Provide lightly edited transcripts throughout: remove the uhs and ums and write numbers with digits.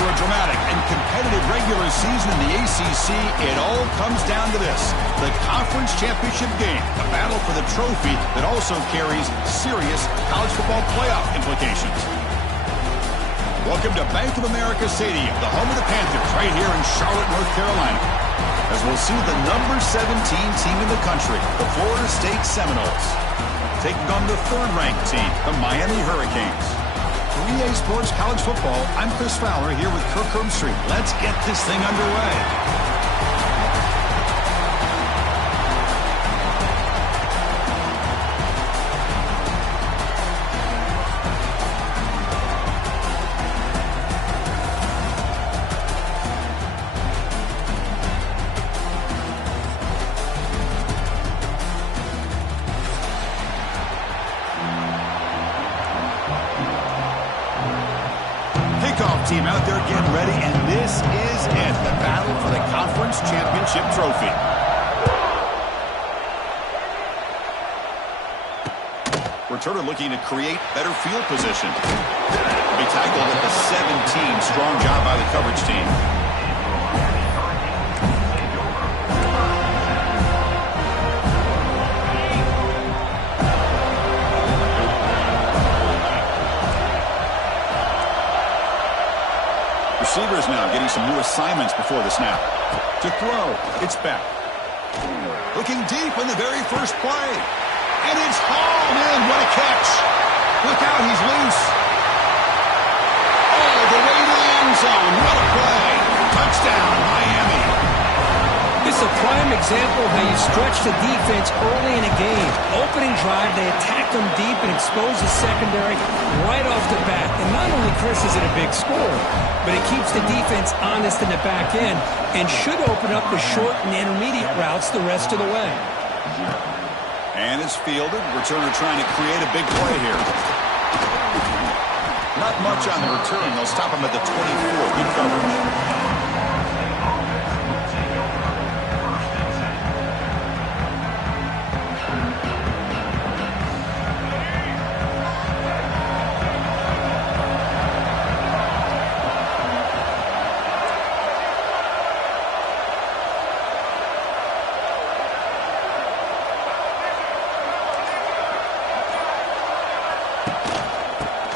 After a dramatic and competitive regular season in the ACC, it all comes down to this: the conference championship game, a battle for the trophy that also carries serious college football playoff implications. Welcome to Bank of America Stadium, the home of the Panthers, right here in Charlotte, North Carolina, as we'll see the number 17 team in the country, the Florida State Seminoles, taking on the third-ranked team, the Miami Hurricanes. For EA Sports College Football, I'm Chris Fowler here with Kirk Herbstreit. Let's get this thing underway. Team out there getting ready, and this is it, the battle for the conference championship trophy. Returner looking to create better field position. Be tackled at the 17. Strong job by the coverage team. Receivers now getting some new assignments before the snap. To throw, it's back. Looking deep in the very first play. And it's hauled in. What a catch. Look out, he's loose. All the way to the end zone. What a play. Touchdown, Miami. It's a prime example of how you stretch the defense early in a game. Opening drive, they attack them deep and expose the secondary right off the bat. And not only, Chris, is it a big score, but it keeps the defense honest in the back end and should open up the short and intermediate routes the rest of the way. And it's fielded. Returner trying to create a big play here. Not much on the return. They'll stop him at the 24. Good coverage.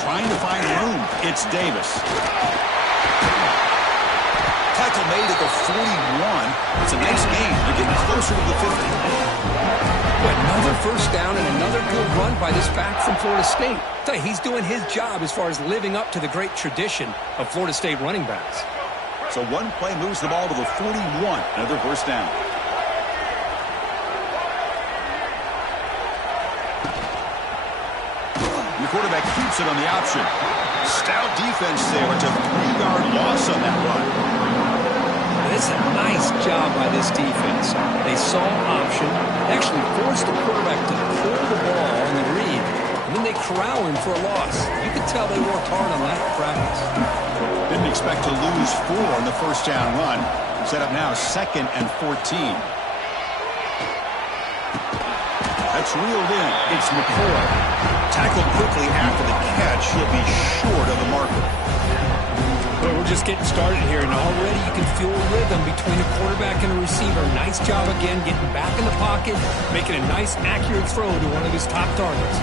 Trying to find room. It's Davis. Tackle made at the 41. It's a nice gain. They're getting closer to the 50. Another first down and another good run by this back from Florida State. He's doing his job as far as living up to the great tradition of Florida State running backs. So one play moves the ball to the 41. Another first down. The quarterback keeps it on the option. Stout defense there. It's a 3-yard loss on that run. This is a nice job by this defense. They saw option, actually forced the quarterback to pull the ball on the read, and then they corral him for a loss. You can tell they worked hard on that in practice. Didn't expect to lose 4 on the first down run. Set up now 2nd and 14. That's reeled in. It's McCoy. Tackled quickly after the catch. He'll be short of the marker. Well, we're just getting started here, and already you can feel a rhythm between a quarterback and a receiver. Nice job again getting back in the pocket, making a nice, accurate throw to one of his top targets.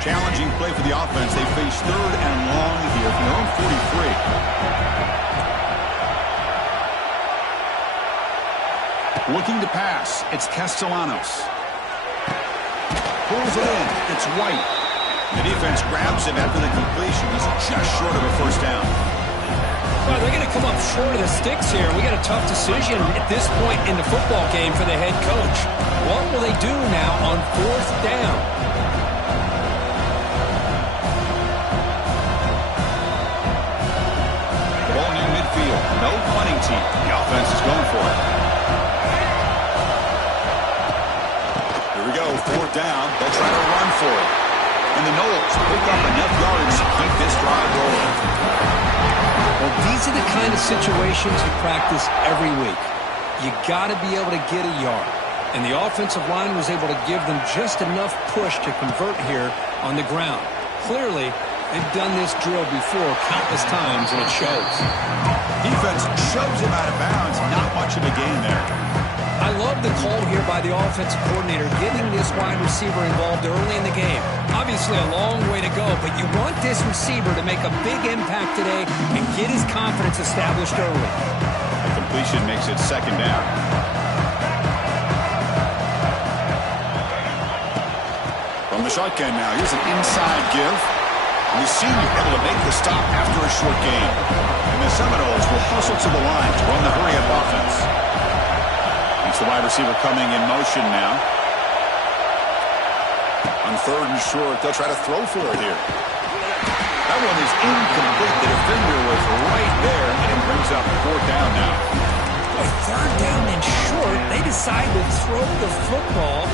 Challenging play for the offense. They face 3rd and long here from their own 43. Looking to pass. It's Castellanos. Pulls it in. It's White. The defense grabs him after the completion. He's just short of a first down. Well, they're going to come up short of the sticks here. We got a tough decision at this point in the football game for the head coach. What will they do now on 4th down? Ball near midfield. No punting team. The offense is going for it. Here we go. 4th down. They'll try to run for it. And the Noles pick up enough yards to keep this drive rolling. Well, these are the kind of situations you practice every week. You got to be able to get a yard. And the offensive line was able to give them just enough push to convert here on the ground. Clearly, they've done this drill before countless times, and it shows. Defense shoves him out of bounds. Not much of a gain there. I love the call here by the offensive coordinator, getting this wide receiver involved early in the game. Obviously a long way to go, but you want this receiver to make a big impact today and get his confidence established early. The completion makes it second down. From the shotgun now, here's an inside give. And the senior able to make the stop after a short gain. And the Seminoles will hustle to the line to run the hurry-up offense. It's the wide receiver coming in motion now. On third and short, they'll try to throw for it here. That one is incomplete. The defender was right there, and it brings up fourth down now. Boy, third down and short, they decide to throw the football,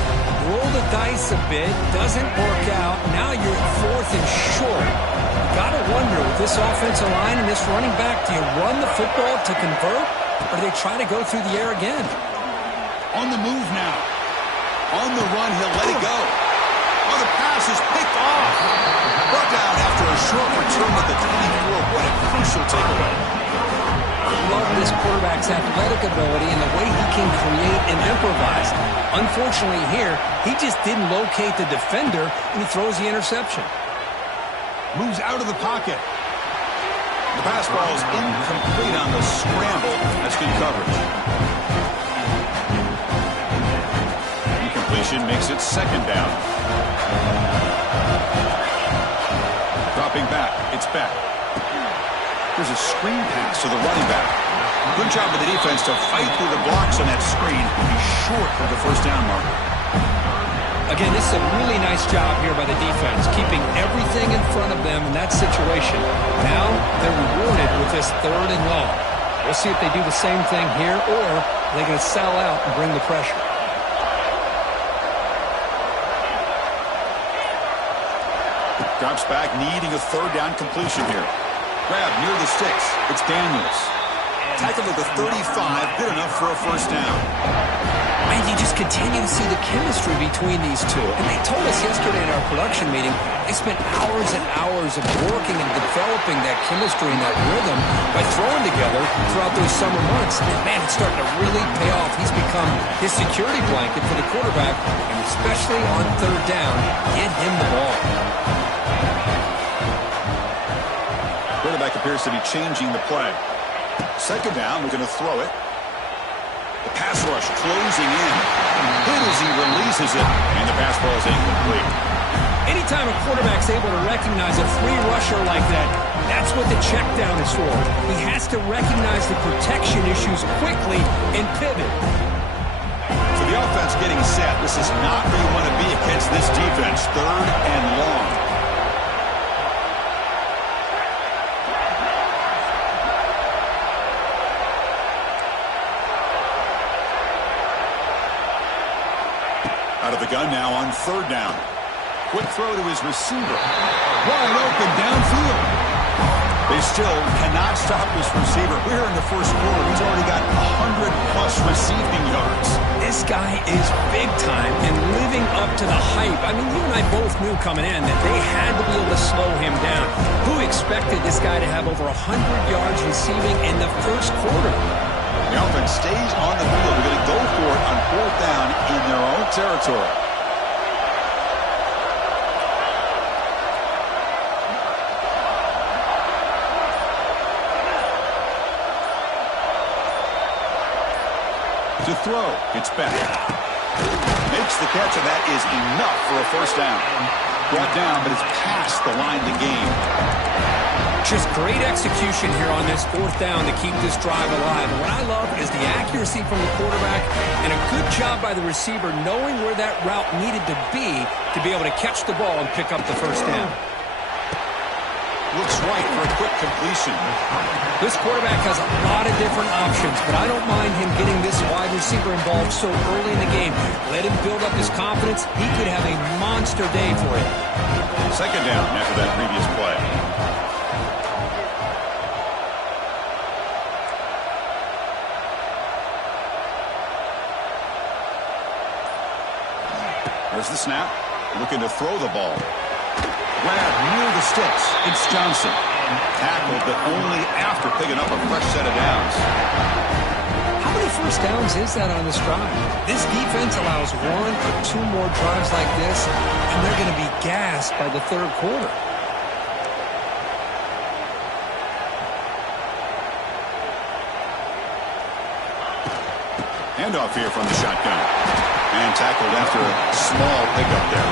roll the dice a bit, doesn't work out. Now you're at fourth and short. Got to wonder, with this offensive line and this running back, do you run the football to convert, or do they try to go through the air again? On the move now. On the run, he'll let it go. Oh, the pass is picked off. Brought down after a short return at the 24. What a crucial takeaway. I love this quarterback's athletic ability and the way he can create and improvise. Unfortunately here, he just didn't locate the defender, and he throws the interception. Moves out of the pocket. The pass ball is incomplete on the scramble. That's good coverage. Incompletion makes it second down. Dropping back. It's back. There's a screen pass to the running back. Good job of the defense to fight through the blocks on that screen and be short of the first down marker. Again, this is a really nice job here by the defense, keeping everything in front of them in that situation. Now they're rewarded with this third and long. We'll see if they do the same thing here, or they're going to sell out and bring the pressure. Drops back, needing a third down completion here. Grab near the sticks. It's Daniels. Tackled at the 35, good enough for a first down. Man, you just continue to see the chemistry between these two. And they told us yesterday in our production meeting, they spent hours and hours of working and developing that chemistry and that rhythm by throwing together throughout those summer months. And man, it's starting to really pay off. He's become his security blanket for the quarterback, and especially on third down, get him the ball. Quarterback appears to be changing the play. Second down, we're going to throw it. The pass rush closing in. Hit as he releases it, and the pass ball is incomplete. Anytime a quarterback's able to recognize a free rusher like that, that's what the check down is for. He has to recognize the protection issues quickly and pivot. So the offense getting set. This is not where you want to be against this defense. Third and long. Out of the gun now on third down. Quick throw to his receiver. Wide open downfield. They still cannot stop this receiver. We're in the first quarter. He's already got 100-plus receiving yards. This guy is big time and living up to the hype. I mean, you and I both knew coming in that they had to be able to slow him down. Who expected this guy to have over 100 yards receiving in the first quarter? The offense stays on the field. They're going to go for it on fourth down in their own territory. To throw, it's back. Makes the catch, and that is enough for a first down. Brought down, but it's past the line of the game. Just great execution here on this fourth down to keep this drive alive. And what I love is the accuracy from the quarterback and a good job by the receiver knowing where that route needed to be able to catch the ball and pick up the first down. Looks right for a quick completion. This quarterback has a lot of different options, but I don't mind him getting this wide receiver involved so early in the game. Let him build up his confidence. He could have a monster day for him. Second down after that previous play. There's the snap. Looking to throw the ball. Grab near the sticks. It's Johnson. Tackled, but only after picking up a fresh set of downs. How many first downs is that on this drive? This defense allows 1 or 2 more drives like this, and they're going to be gassed by the third quarter. Handoff here from the shotgun. And tackled after a small pickup there.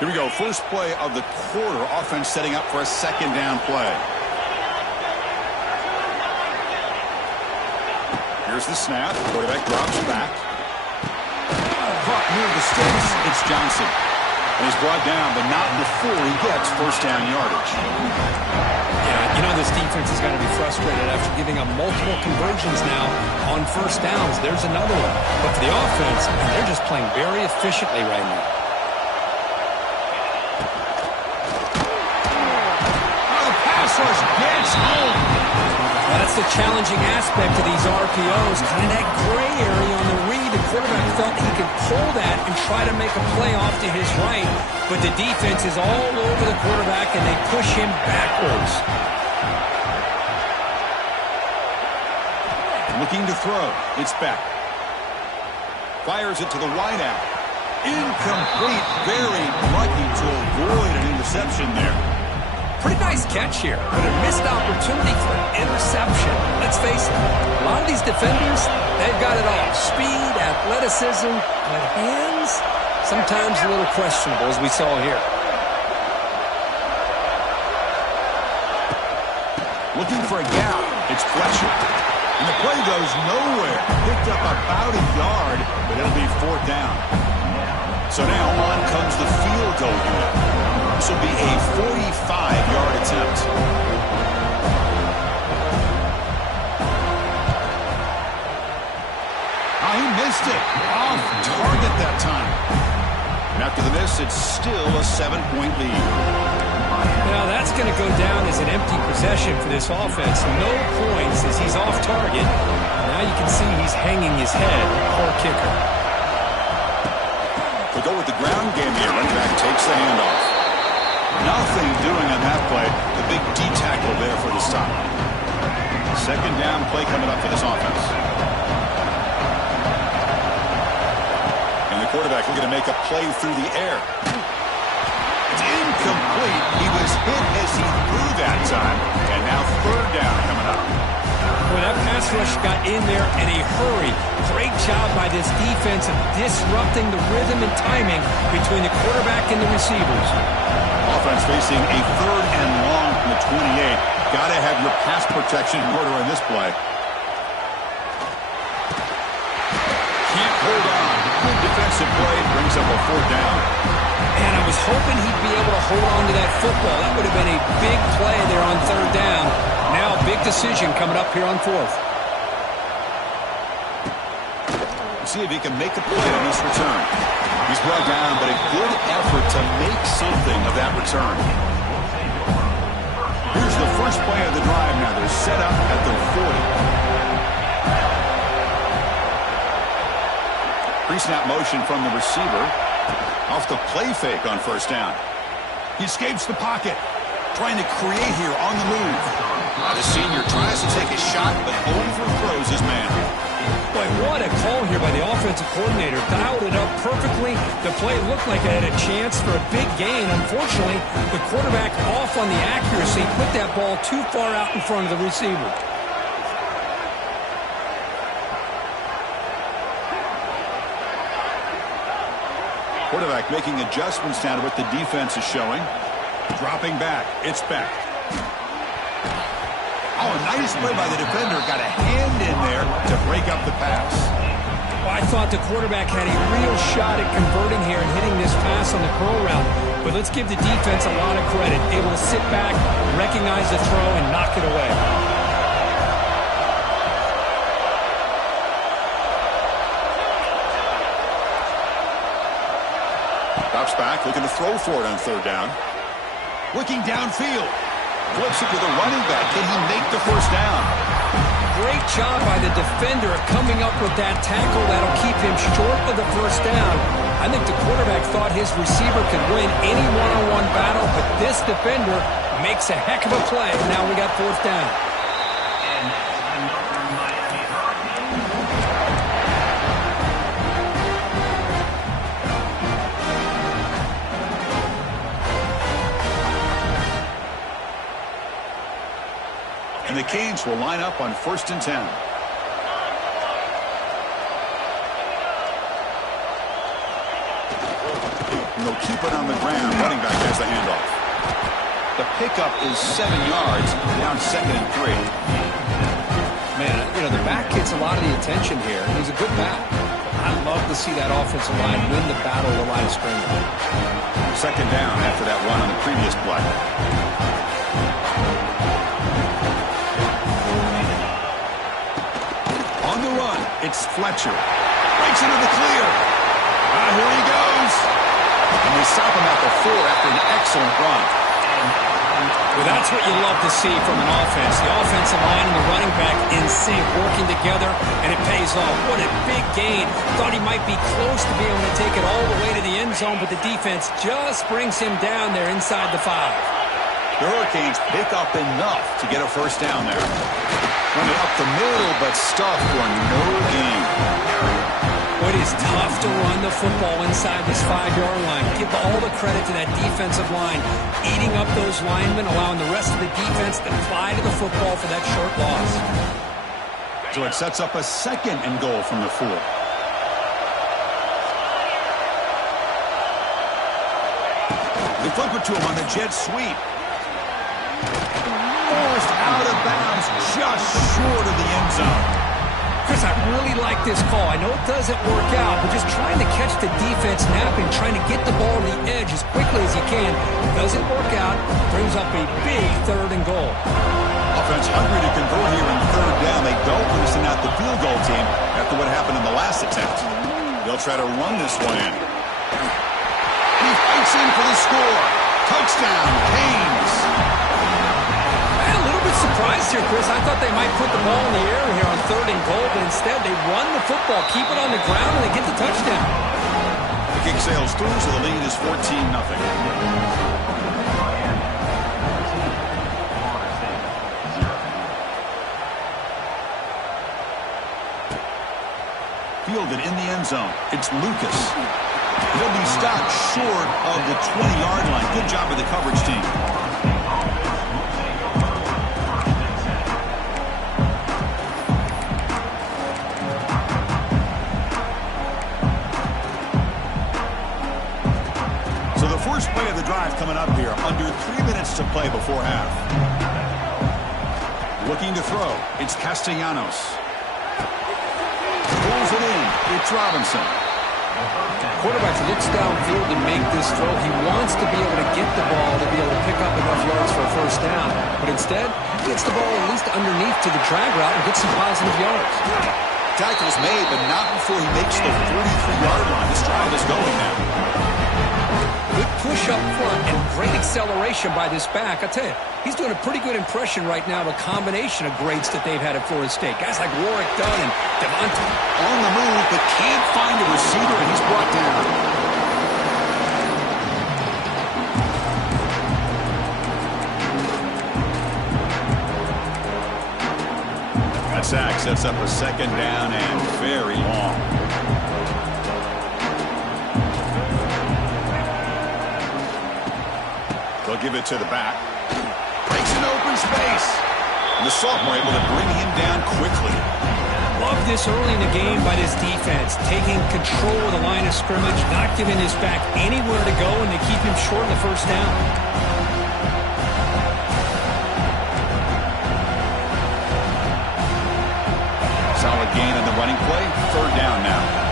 Here we go. First play of the quarter. Offense setting up for a second down play. Here's the snap. Quarterback drops back. Caught near the sticks. It's Johnson. And he's brought down, but not before he gets first down yardage. Yeah, you know this defense is going to be frustrated after giving up multiple conversions now on first downs. There's another one. But for the offense, they're just playing very efficiently right now. Rush gets home. Well, that's the challenging aspect of these RPOs. Kind of that gray area on the read. The quarterback felt he could pull that and try to make a play off to his right. But the defense is all over the quarterback, and they push him backwards. Looking to throw. It's back. Fires it to the wideout. Incomplete. Very lucky to avoid an interception there. Pretty nice catch here, but a missed opportunity for an interception. Let's face it, a lot of these defenders, they've got it all. Speed, athleticism, but hands, sometimes a little questionable, as we saw here. Looking for a gap. It's Fletcher. And the play goes nowhere. Picked up about a yard, but it'll be fourth down. So now on comes the field goal unit. This will be a 45-yard attempt. Oh, he missed it. Off target that time. And after the miss, it's still a 7-point lead. Now that's going to go down as an empty possession for this offense. No points as he's off target. Now you can see he's hanging his head. Poor kicker. We'll go with the ground game here. Running back takes the handoff. Nothing doing on that play. The big D tackle there for the stop. Second down play coming up for this offense. And the quarterback looking to make a play through the air. It's incomplete. He was hit as he threw that time. And now third down coming up. Well, that pass rush got in there in a hurry. Great job by this defense of disrupting the rhythm and timing between the quarterback and the receivers. Offense facing a third and long from the 28. Got to have your pass protection in order on this play. Can't hold on. Good defensive play. Brings up a fourth down. And I was hoping he'd be able to hold on to that football. That would have been a big play there on third down. Now a big decision coming up here on fourth. See if he can make a play on this return. He's brought down, but a good effort to make something of that return. Here's the first play of the drive now. They're set up at their 40. Pre-snap motion from the receiver. Off the play fake on first down. He escapes the pocket. Trying to create here on the move. The senior tries to take a shot, but overthrows his man. Boy, what a call here by the offensive coordinator. Dialed it up perfectly. The play looked like it had a chance for a big gain. Unfortunately, the quarterback off on the accuracy, put that ball too far out in front of the receiver. Quarterback making adjustments now to what the defense is showing. Dropping back. It's back. Oh, nice play by the defender. Got a hand in there to break up the pass. Well, I thought the quarterback had a real shot at converting here and hitting this pass on the curl route. But let's give the defense a lot of credit. Able to sit back, recognize the throw, and knock it away. Steps back, looking to throw for it on third down. Looking downfield. Flips it to the running back. Can he make the first down? Great job by the defender of coming up with that tackle that'll keep him short of the first down. I think the quarterback thought his receiver could win any one-on-one battle, but this defender makes a heck of a play. Now we got fourth down. And the Canes will line up on 1st and 10. And they'll keep it on the ground. Running back has the handoff. The pickup is 7 yards, down 2nd and 3. Man, you know, the back gets a lot of the attention here. He's a good back. I'd love to see that offensive line win the battle of the line of scrimmage. 2nd down after that run on the previous play. On the run, it's Fletcher. Breaks into the clear. Here he goes. And they stop him at the 4 after an excellent run. Well, that's what you love to see from an offense. The offensive line and the running back in sync, working together, and it pays off. What a big gain. Thought he might be close to being able to take it all the way to the end zone, but the defense just brings him down there inside the 5. The Hurricanes pick up enough to get a first down there. Running up the middle, but stuffed for no gain. It is tough to run the football inside this 5-yard line. Give all the credit to that defensive line, eating up those linemen, allowing the rest of the defense to fly to the football for that short loss. So it sets up a 2nd and goal from the 4. They flip it to him on the jet sweep. Forced out of bounds, just short of the end zone. Chris, I really like this call. I know it doesn't work out, but just trying to catch the defense napping, trying to get the ball to the edge as quickly as you can. Doesn't work out. Brings up a big 3rd and goal. Offense hungry to convert here in 3rd down. They don't want to send out the field goal team after what happened in the last attempt. They'll try to run this one in. He fights in for the score. Touchdown, Canes. Surprised here, Chris. I thought they might put the ball in the air here on 3rd and goal, but instead they run the football, keep it on the ground, and they get the touchdown. The kick sails through, so the lead is 14-0. Fielded in the end zone. It's Lucas. He'll be stopped short of the 20-yard line. Good job of the coverage team. First play of the drive coming up here. Under 3 minutes to play before half. Looking to throw. It's Castellanos. Pulls it in. It's Robinson. Quarterback looks downfield to make this throw. He wants to be able to get the ball to be able to pick up enough yards for a first down. But instead, he gets the ball at least underneath to the drag route and gets some positive yards. Tackle's made, but not before he makes the 43-yard line. This drive is going now. Good push up front and great acceleration by this back. I tell you, he's doing a pretty good impression right now of a combination of greats that they've had at Florida State. Guys like Warwick Dunn and Devontae. On the move, but can't find a receiver, and he's brought down. That sack sets up a 2nd down and very long. They'll give it to the back. Breaks an open space. And the sophomore able to bring him down quickly. Love this early in the game by this defense. Taking control of the line of scrimmage, not giving his back anywhere to go, and they keep him short of the first down. Solid gain on the running play. 3rd down now.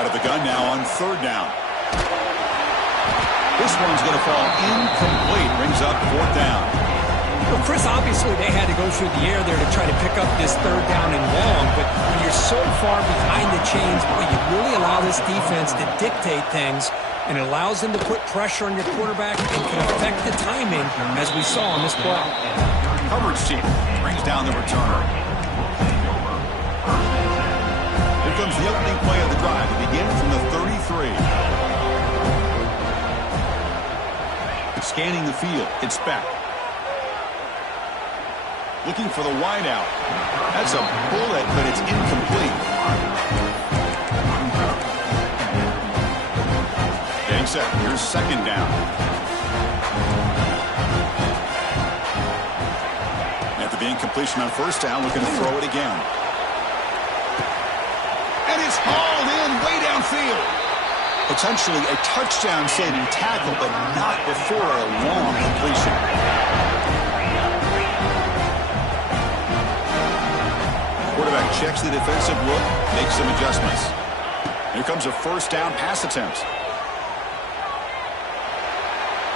Out of the gun now on 3rd down. This one's going to fall incomplete. Brings up 4th down. The Well, Chris, obviously they had to go through the air there to try to pick up this third down and long, but when you're so far behind the chains, boy, you really allow this defense to dictate things, and it allows them to put pressure on your quarterback and can affect the timing, as we saw on this play. Coverage team brings down the returner. Here comes the opening play of the drive. It begins from the 33. Scanning the field. It's back. Looking for the wideout. That's a bullet, but it's incomplete. Getting set. Here's second down. After the incompletion on first down, looking to throw it again. And it's hauled in way downfield. Potentially a touchdown-saving tackle, but not before a long completion. Quarterback checks the defensive look, makes some adjustments. Here comes a first down pass attempt.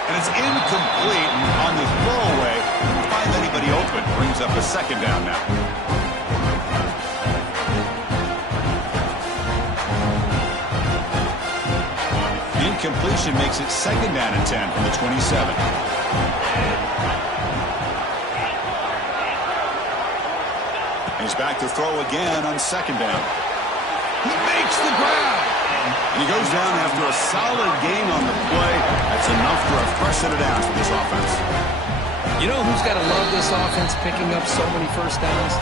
And it's incomplete on the throwaway. Didn't find anybody open. Brings up a second down now. Incompletion makes it second down and 10 from the 27. He's back to throw again on second down. He makes the grab. And he goes down after a solid gain on the play. That's enough to freshen it out for this offense. You know who's got to love this offense picking up so many first downs?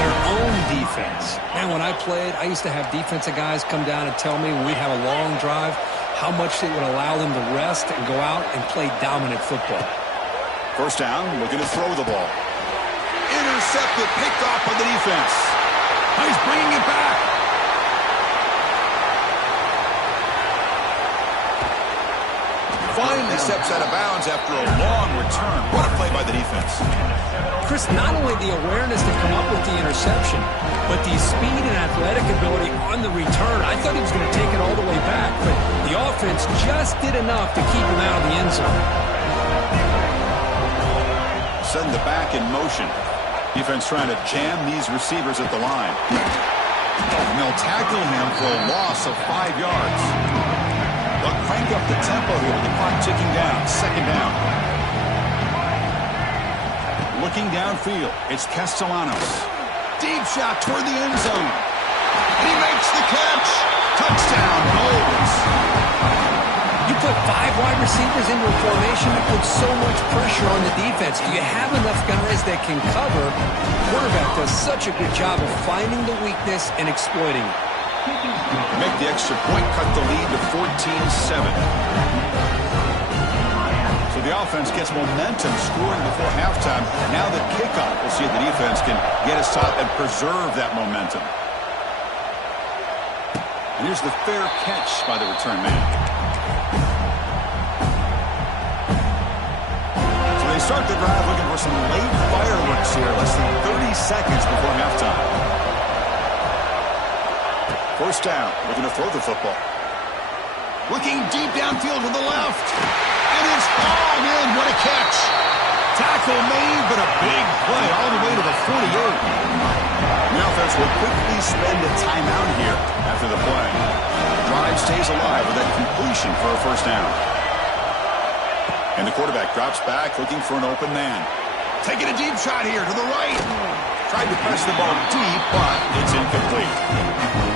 Their own defense. Man, when I played, I used to have defensive guys come down and tell me when we'd have a long drive how much it would allow them to rest and go out and play dominant football. First down, looking to throw the ball. Intercepted, picked off by the defense. He's bringing it back. Finally steps out of bounds after a long return. What a play by the defense. Chris, not only the awareness to come up with the interception, but the speed and athletic ability on the return. I thought he was going to take it all the way back, but the offense just did enough to keep him out of the end zone. Send the back in motion. Defense trying to jam these receivers at the line. And they'll tackle him for a loss of 5 yards. They'll crank up the tempo here with the clock ticking down. Second down. Looking downfield, it's Castellanos. Deep shot toward the end zone. And he makes the catch. Touchdown, Bulls. You put 5 wide receivers into a formation that puts so much pressure on the defense. Do you have enough guys that can cover? The quarterback does such a good job of finding the weakness and exploiting it. Make the extra point, cut the lead to 14-7. So the offense gets momentum scoring before halftime. Now the kickoff, we'll see if the defense can get a stop and preserve that momentum. And here's the fair catch by the return man. So they start the drive looking for some late fireworks here, less than 30 seconds before halftime. First down, looking to throw the football. Looking deep downfield to the left. And it's all in. What a catch. Tackle made, but a big play all the way to the 48. The offense will quickly spend a timeout here after the play. Drive stays alive with that completion for a first down. And the quarterback drops back looking for an open man. Taking a deep shot here to the right. Tried to press the ball deep, but it's incomplete.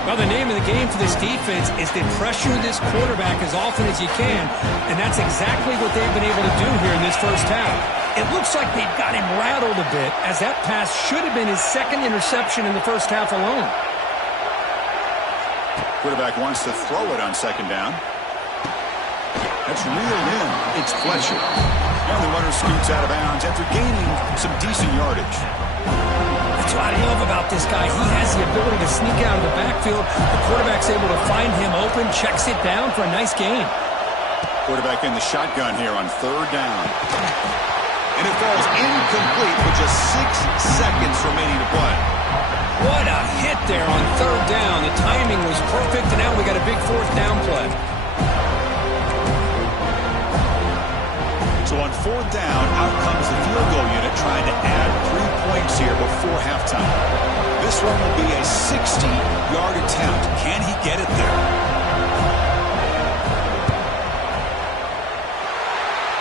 Well, the name of the game for this defense is to pressure this quarterback as often as you can, and that's exactly what they've been able to do here in this first half. It looks like they've got him rattled a bit, as that pass should have been his second interception in the first half alone. Quarterback wants to throw it on second down. That's reeled in. It's Fletcher. And the runner scoots out of bounds after gaining some decent yardage. That's what I love about this guy. He has the ability to sneak out of the backfield. The quarterback's able to find him open, checks it down for a nice gain. Quarterback in the shotgun here on third down. And it falls incomplete with just 6 seconds remaining to play. What a hit there on third down. The timing was perfect, and now we got a big fourth down play. So on fourth down, out comes the field goal unit trying to add 3 points here before halftime. This one will be a 60-yard attempt. Can he get it there?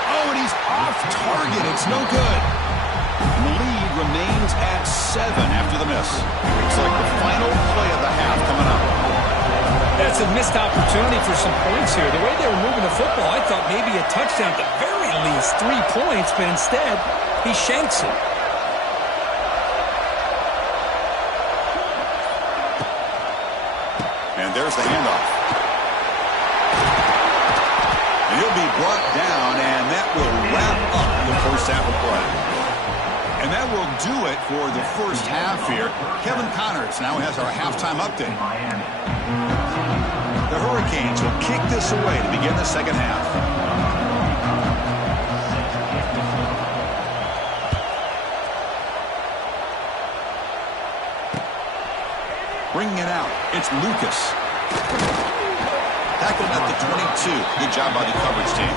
Oh, and he's off target. It's no good. The lead remains at 7 after the miss. Looks like the final play of the half coming up. That's a missed opportunity for some points here. The way they were moving the football, I thought maybe a touchdown, at the very least 3 points, but instead, he shanks it. And there's the handoff. And he'll be brought down, and that will wrap up the first half of play. And that will do it for the first half here. Kevin Connors now has our halftime update. The Hurricanes will kick this away to begin the second half. Bringing it out, it's Lucas. Tackled at the 22. Good job by the coverage team.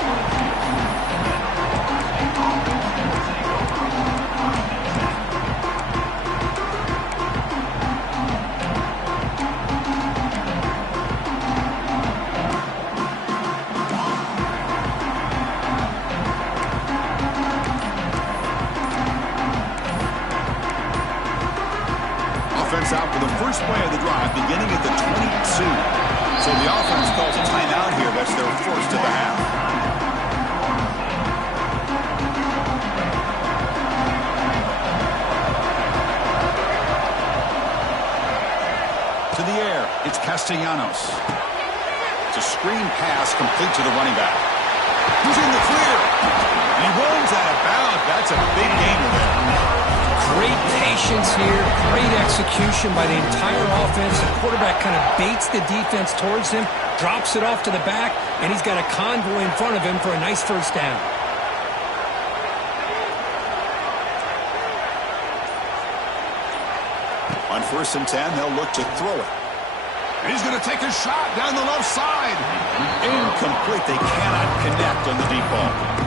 Out for the first play of the drive, beginning at the 22. So the offense calls a timeout here. That's their first of the half. To the air, it's Castellanos. It's a screen pass complete to the running back. Who's in the clear? And he runs out of bounds. That's a big gainer there. Great patience here, great execution by the entire offense. The quarterback kind of baits the defense towards him, drops it off to the back, and he's got a convoy in front of him for a nice first down. On 1st and 10, they'll look to throw it. And he's going to take a shot down the left side. Incomplete. They cannot connect on the deep ball.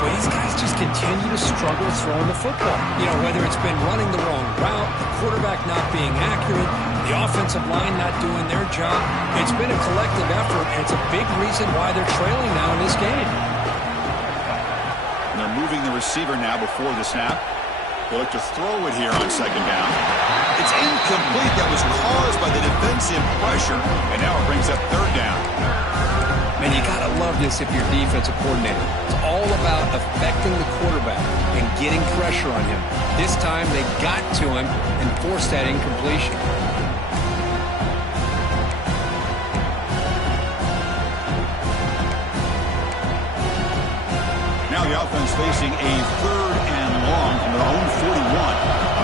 But these guys just continue to struggle throwing the football. You know, whether it's been running the wrong route, the quarterback not being accurate, the offensive line not doing their job. It's been a collective effort, and it's a big reason why they're trailing now in this game. And they're moving the receiver now before the snap. They look to throw it here on second down. It's incomplete. That was caused by the defensive pressure, and now it brings up third down. Man, you got to love this if you're defensive coordinator. It's all about affecting the quarterback and getting pressure on him. This time they got to him and forced that incompletion. Now the offense facing a third and long from their own 41.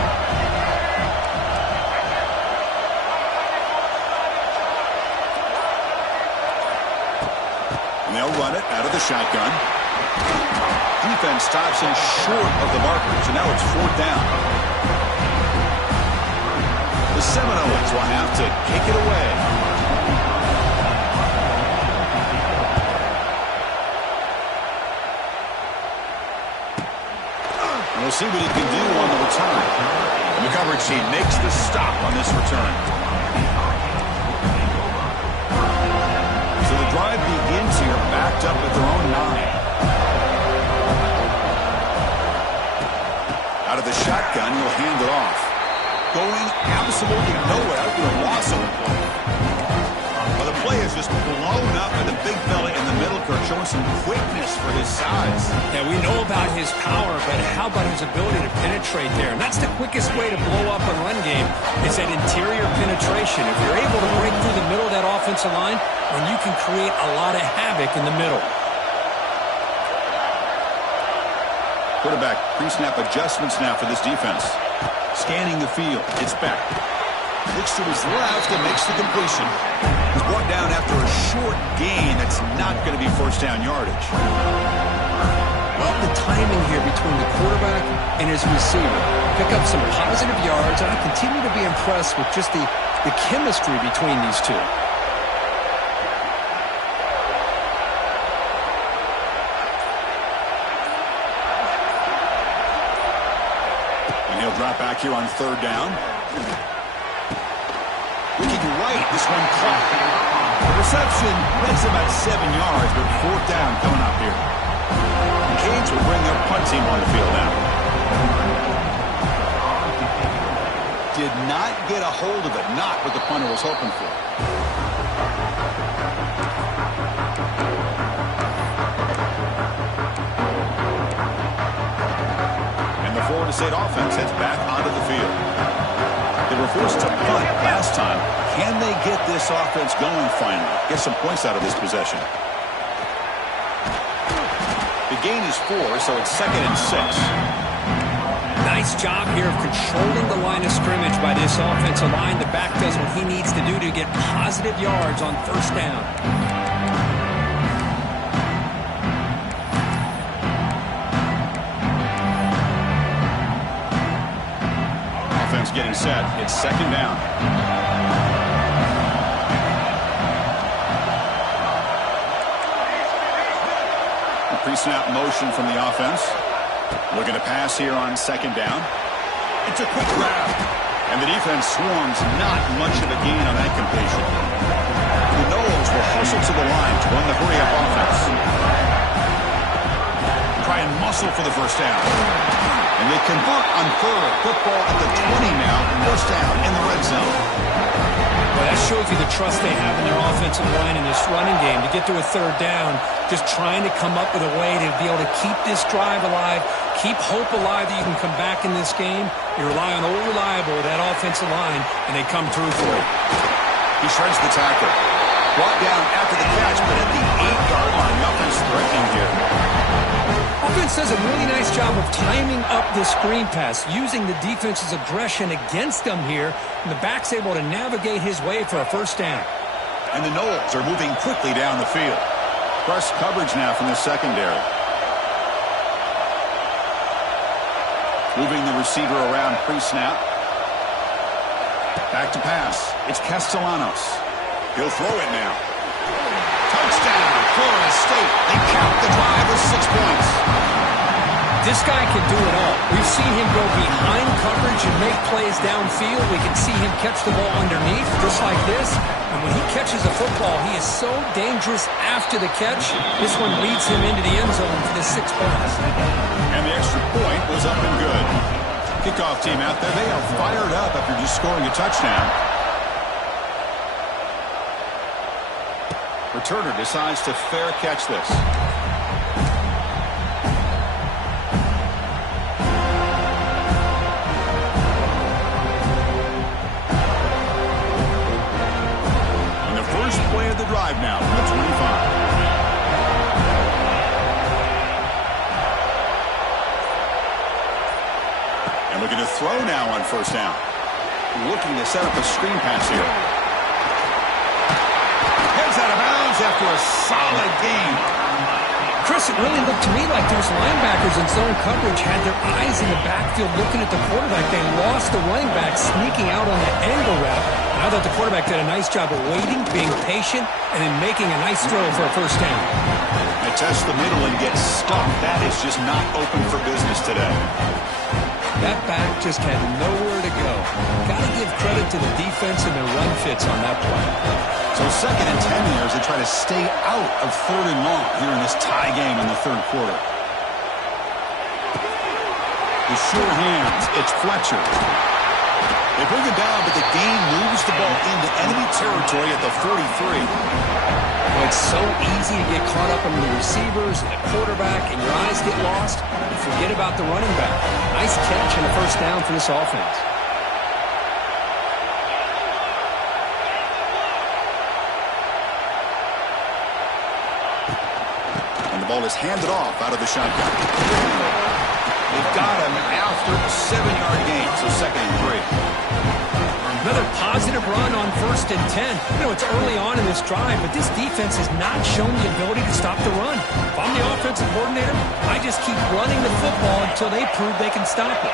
They'll run it out of the shotgun. Defense stops him short of the marker, so now it's fourth down. The Seminoles will have to kick it away. And we'll see what he can do on the return. And the coverage team makes the stop on this return. Drive begins here, backed up at their own 9. Out of the shotgun, he'll hand it off. Going absolutely nowhere after a loss of the play. Well, the play is just blown up by the big fella in the middle, Kirk, showing some quickness for his size. Yeah, we know about his power, but how about his ability to penetrate there? And that's the quickest way to blow up a run game, is that interior penetration. If you're able to break through the middle of that offensive line, then you can create a lot of havoc in the middle. Quarterback pre-snap adjustments now for this defense. Scanning the field. It's back. Looks to his left and makes the completion. He's brought down after a short gain. That's not going to be first down yardage. Well, the timing here between the quarterback and his receiver. Pick up some positive yards, and I continue to be impressed with just the chemistry between these two. And he'll drop back here on third down. Looking right, this one caught. The reception makes about 7 yards, but fourth down coming up here. The Canes will bring their punt team on the field now. Did not get a hold of it, not what the punter was hoping for. And the Florida State offense heads back onto the field. They were forced to punt last time. Can they get this offense going finally? Get some points out of this possession. The gain is 4, so it's 2nd and 6. Nice job here of controlling the line of scrimmage by this offensive line. The back does what he needs to do to get positive yards on first down. Offense getting set. It's 2nd down. A pre-snap motion from the offense. Looking to pass here on 2nd down. It's a quick grab. And the defense swarms. Not much of a gain on that completion. The Noles will hustle to the line to run the hurry-up offense. Try and muscle for the first down. And they convert on third. Football at the 20 now. First down in the red zone. Well, that shows you the trust they have in their offensive line in this running game. To get to a third down, just trying to come up with a way to be able to keep this drive alive, keep hope alive that you can come back in this game. You rely on old reliable, that offensive line, and they come through for it. He shreds the tackle. Brought down after the catch, but at the 8-yard line, nothing's threatening here. Offense does a really nice job of timing up this screen pass, using the defense's aggression against them here, and the back's able to navigate his way for a first down. And the Noles are moving quickly down the field. Press coverage now from the secondary. Moving the receiver around pre-snap. Back to pass. It's Castellanos. He'll throw it now. Touchdown, Florida State. They count the drive with 6 points. This guy can do it all. We've seen him go behind coverage and make plays downfield. We can see him catch the ball underneath, just like this. And when he catches a football, he is so dangerous after the catch. This one leads him into the end zone for the 6 points. And the extra point was up and good. Kickoff team out there, they are fired up after just scoring a touchdown. Returner decides to fair catch this. And the first play of the drive now from the 25. And looking to throw now on first down. Looking to set up a screen pass here. Heads out of bounds after a solid game. Chris, it really looked to me like those linebackers in zone coverage had their eyes in the backfield looking at the quarterback. They lost the running back sneaking out on that angle route. And I thought the quarterback did a nice job of waiting, being patient, and then making a nice throw for a first down. They test the middle and get stuck. That is just not open for business today. That back just had nowhere to go. Got to give credit to the defense and their run fits on that play. So 2nd and 10 here as they try to stay out of 3rd and long here in this tie game in the 3rd quarter. The sure hands, it's Fletcher. They bring it down, but the game moves the ball into enemy territory at the 43. Well, it's so easy to get caught up in the receivers and the quarterback, and your eyes get lost. You forget about the running back. Nice catch and a first down for this offense. And the ball is handed off out of the shotgun. They've got him after a 7-yard gain, so 2nd and 3. Another positive run on 1st and 10. You know, it's early on in this drive, but this defense has not shown the ability to stop the run. If I'm the offensive coordinator, I just keep running the football until they prove they can stop it.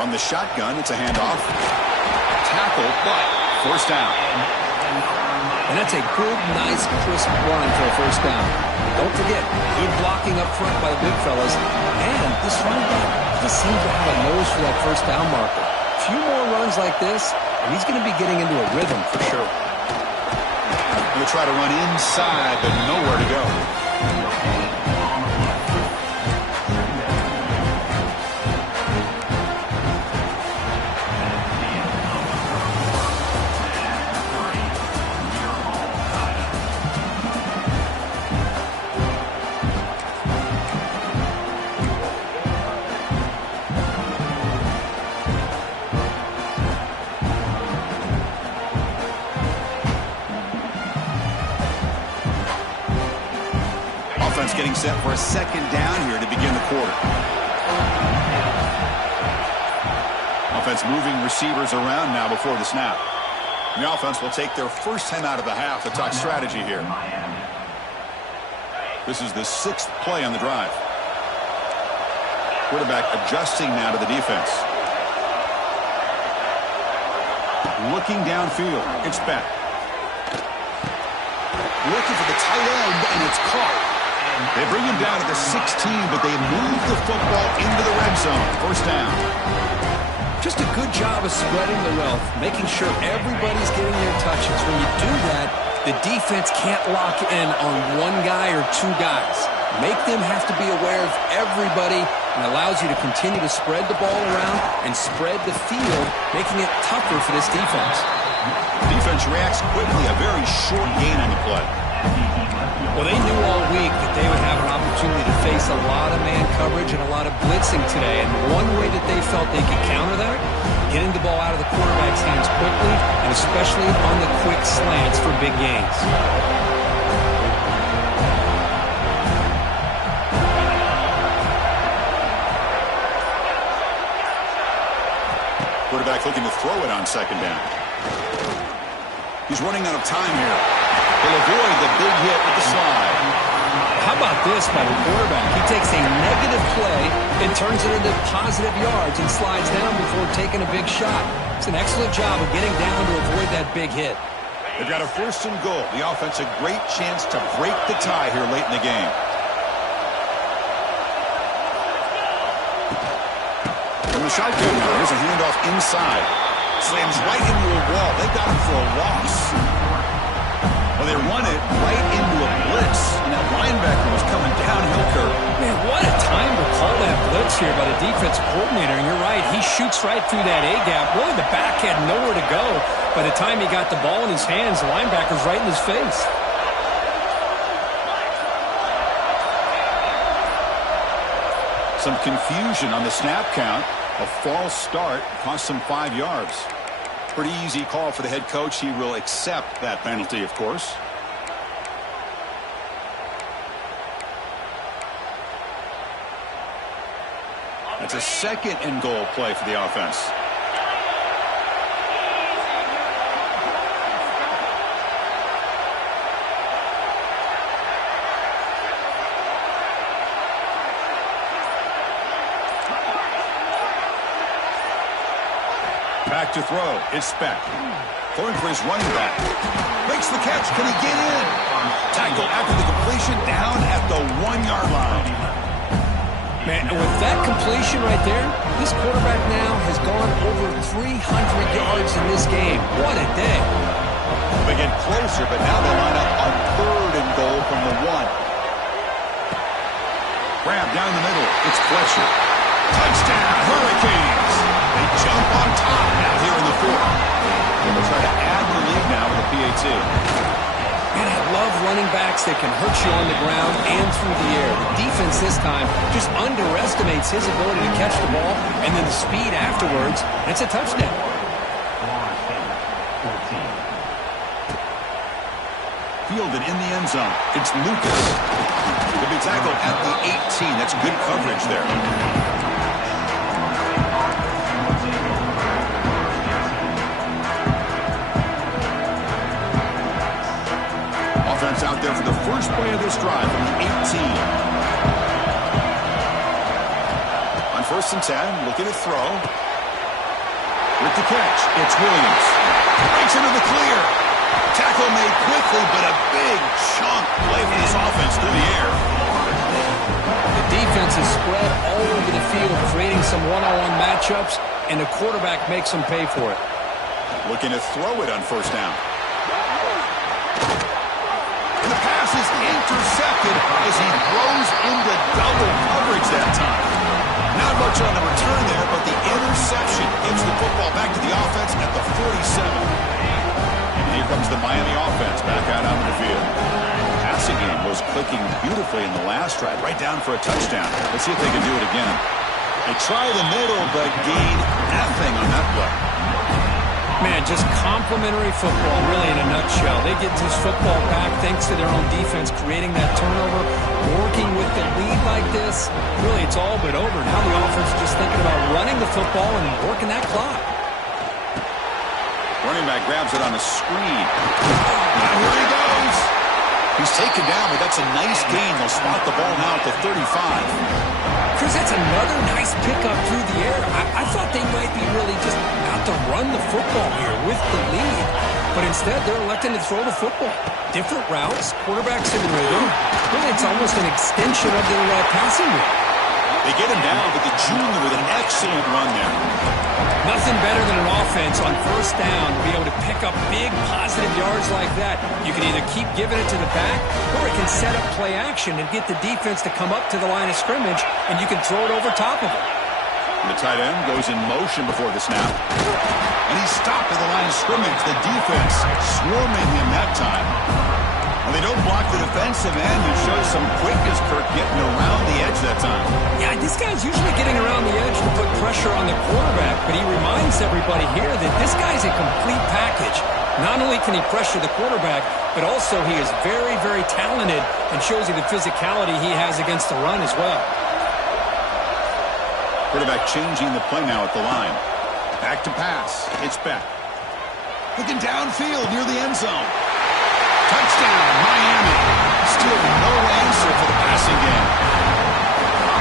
From the shotgun, it's a handoff. Tackle, but first down. And that's a good, nice, crisp run for a first down. Don't forget, good blocking up front by the big fellas. And this running back just seems to have a nose for that first down marker. A few more runs like this, and he's going to be getting into a rhythm for sure. Going to try to run inside, but nowhere to go. Getting set for a second down here to begin the quarter. Offense moving receivers around now before the snap. And the offense will take their first time out of the half to talk strategy here. This is the 6th play on the drive. Quarterback adjusting now to the defense. Looking downfield. It's back. Looking for the tight end, and it's caught. They bring him down to the 16, but they move the football into the red zone. First down. Just a good job of spreading the wealth, making sure everybody's getting their touches. When you do that, the defense can't lock in on one guy or two guys. Make them have to be aware of everybody, and allows you to continue to spread the ball around and spread the field, making it tougher for this defense. Defense reacts quickly. A very short gain on the play. Well, they knew all week that they would have an opportunity to face a lot of man coverage and a lot of blitzing today. And one way that they felt they could counter that, getting the ball out of the quarterback's hands quickly, and especially on the quick slants for big gains. Quarterback looking to throw it on second down. He's running out of time here. He'll avoid the big hit with the slide. How about this by the quarterback? He takes a negative play and turns it into positive yards and slides down before taking a big shot. It's an excellent job of getting down to avoid that big hit. They've got a 1st and goal. The offense a great chance to break the tie here late in the game. From the shotgun now, here's a handoff inside. Slams right into a wall. They got him for a loss. Well, they run it right into a blitz, and that linebacker was coming downhill curve. Man, what a time to call that blitz here by the defensive coordinator. And you're right, he shoots right through that A-gap. Really, the back had nowhere to go. By the time he got the ball in his hands, the linebacker's right in his face. Some confusion on the snap count. A false start cost him 5 yards. Pretty easy call for the head coach. He will accept that penalty, of course. That's a 2nd and goal play for the offense. Back to throw. It's Speck. Throwing for his running back. Makes the catch. Can he get in? Tackle after the completion down at the 1-yard line. Man, with that completion right there, this quarterback now has gone over 300 yards in this game. What a day. They get closer, but now they line up on 3rd and goal from the 1. Grab down the middle. It's Fletcher. Touchdown, Hurricanes. They jump on top now here in the 4th. And they'll try to add the lead now with a PAT. Man, I love running backs that can hurt you on the ground and through the air. The defense this time just underestimates his ability to catch the ball, and then the speed afterwards. It's a touchdown. Fielded in the end zone. It's Lucas. Could be tackled at the 18. That's good coverage there. Offense out there for the first play of this drive from the 18. On 1st and 10, looking to throw. With the catch, it's Williams. Breaks into the clear. Tackle made quick quickly, but a big chunk play for this offense through the air. The defense is spread all over the field, creating some one-on-one matchups, and the quarterback makes them pay for it. Looking to throw it on first down. And the pass is intercepted as he throws into double coverage that time. Not much on the return there, but the interception gives the football back to the offense at the 47. And here comes the Miami offense back out onto the field. The passing game was clicking beautifully in the last drive, right down for a touchdown. Let's see if they can do it again. They try the middle, but gain nothing on that play. Man, just complimentary football, really, in a nutshell. They get this football back thanks to their own defense, creating that turnover, working with the lead like this. Really, it's all but over. Now the offense is just thinking about running the football and working that clock. Running back grabs it on the screen. And here he goes. He's taken down, but that's a nice gain. They'll spot the ball now at the 35. Chris, that's another nice pickup through the air. I thought they might be really just out to run the football here with the lead. But instead, they're electing to throw the football. Different routes, quarterbacks in rhythm. Really, it's almost an extension of their passing game. They get him down, but the junior with an excellent run there. Nothing better than an offense on first down to be able to pick up big positive yards like that. You can either keep giving it to the back, or it can set up play action and get the defense to come up to the line of scrimmage, and you can throw it over top of it. And the tight end goes in motion before the snap. And he's stopped at the line of scrimmage. The defense swarming him that time. Well, they don't block the defensive end. He shows some quickness, Kirk, getting around the edge that time. Yeah, this guy's usually getting around the edge to put pressure on the quarterback, but he reminds everybody here that this guy's a complete package. Not only can he pressure the quarterback, but also he is very, very talented and shows you the physicality he has against the run as well. Quarterback changing the play now at the line. Back to pass. It's back. Looking downfield near the end zone. Touchdown, Miami. Still no answer for the passing game.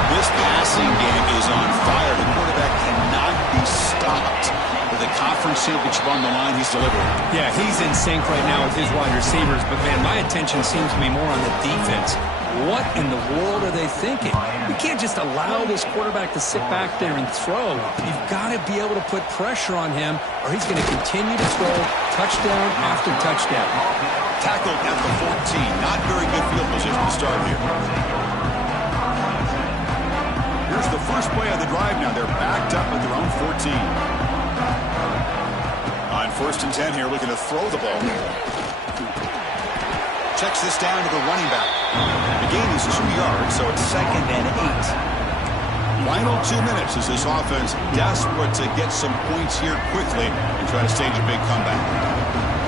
This passing game is on fire. The quarterback cannot be stopped. With the conference championship on the line, he's delivering. Yeah, he's in sync right now with his wide receivers, but man, my attention seems to be more on the defense. What in the world are they thinking? You can't just allow this quarterback to sit back there and throw. You've got to be able to put pressure on him, or he's going to continue to throw touchdown after touchdown. Tackled at the 14. Not very good field position to start here. Here's the first play of the drive now. They're backed up at their own 14. On 1st and 10 here, looking to throw the ball. Checks this down to the running back. The gain is 2 yards, so it's 2nd and 8. Final 2 minutes as this offense desperate to get some points here quickly and try to stage a big comeback.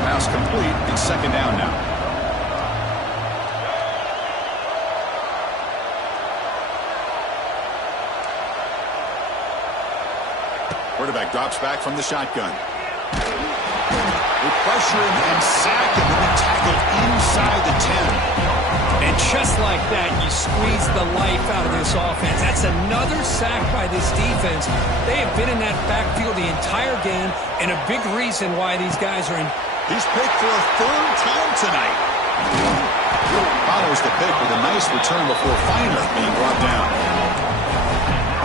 Pass complete. It's 2nd down now. Quarterback drops back from the shotgun. They pressure him and sack him, and then tackled inside the 10. And just like that, you squeeze the life out of this offense. That's another sack by this defense. They have been in that backfield the entire game, and a big reason why these guys are in. He's picked for a 3rd time tonight. Follows the pick with a nice return before Feiner being brought down.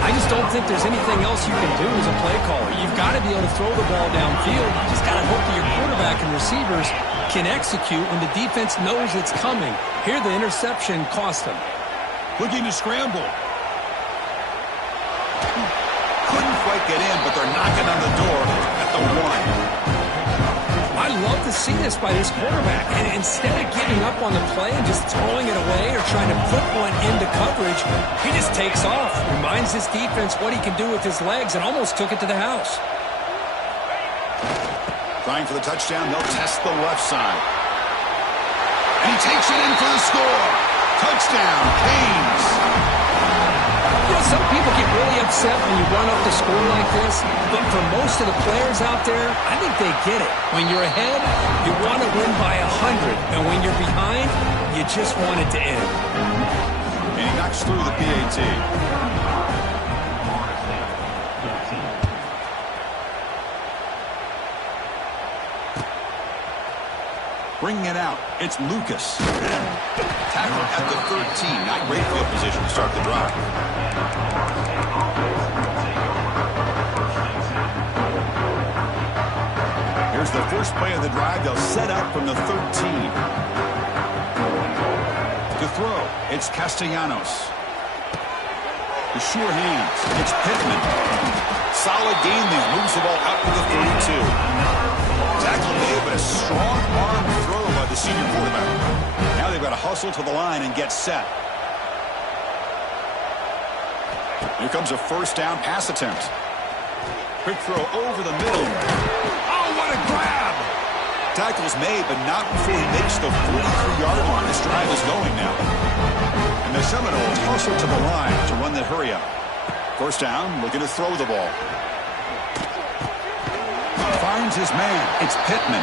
I just don't think there's anything else you can do as a play caller. You've got to be able to throw the ball downfield. You just got to hope that your quarterback and receivers can execute when the defense knows it's coming. Here, the interception cost them. Looking to scramble. Couldn't quite get in, but they're knocking on the door at the 1. I love to see this by this quarterback. And instead of giving up on the play and just throwing it away or trying to put one into coverage, he just takes off, reminds his defense what he can do with his legs, and almost took it to the house. Trying for the touchdown, they'll test the left side. And he takes it in for the score. Touchdown, Canes. You know, some people get really upset when you run up the score like this, but for most of the players out there, I think they get it. When you're ahead, you want to win by 100, and when you're behind, you just want it to end. And he knocks through the PAT. Bringing it out, it's Lucas. Tackle at the 13. Not great field position to start the drive. Here's the first play of the drive. They'll set up from the 13. To throw, it's Castellanos. The sure hands, it's Pittman. Solid gain there. Moves the ball out to the 32. Tackle made, but a strong arm throw by the senior quarterback. Now they've got to hustle to the line and get set. Here comes a first down pass attempt. Quick throw over the middle. Oh, what a grab! Tackle's made, but not before he makes the 43-yard line. This drive is going now. And the Seminoles hustle to the line to run the hurry up. First down, looking to throw the ball. Finds his man. It's Pittman.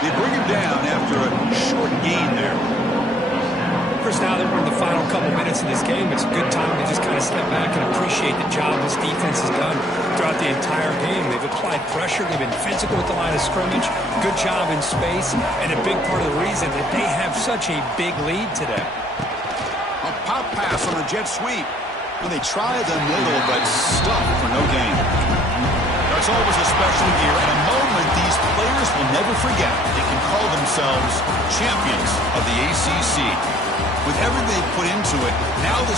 They bring him down after a short gain there. Chris, now that we're in the final couple minutes of this game, it's a good time to just kind of step back and appreciate the job this defense has done throughout the entire game. They've applied pressure. They've been physical at the line of scrimmage. Good job in space. And a big part of the reason that they have such a big lead today. A pop pass on the jet sweep. And they try the middle, but stuck for no gain. That's always a special year, and a moment these players will never forget. They can call themselves champions of the ACC. With everything they put into it, now the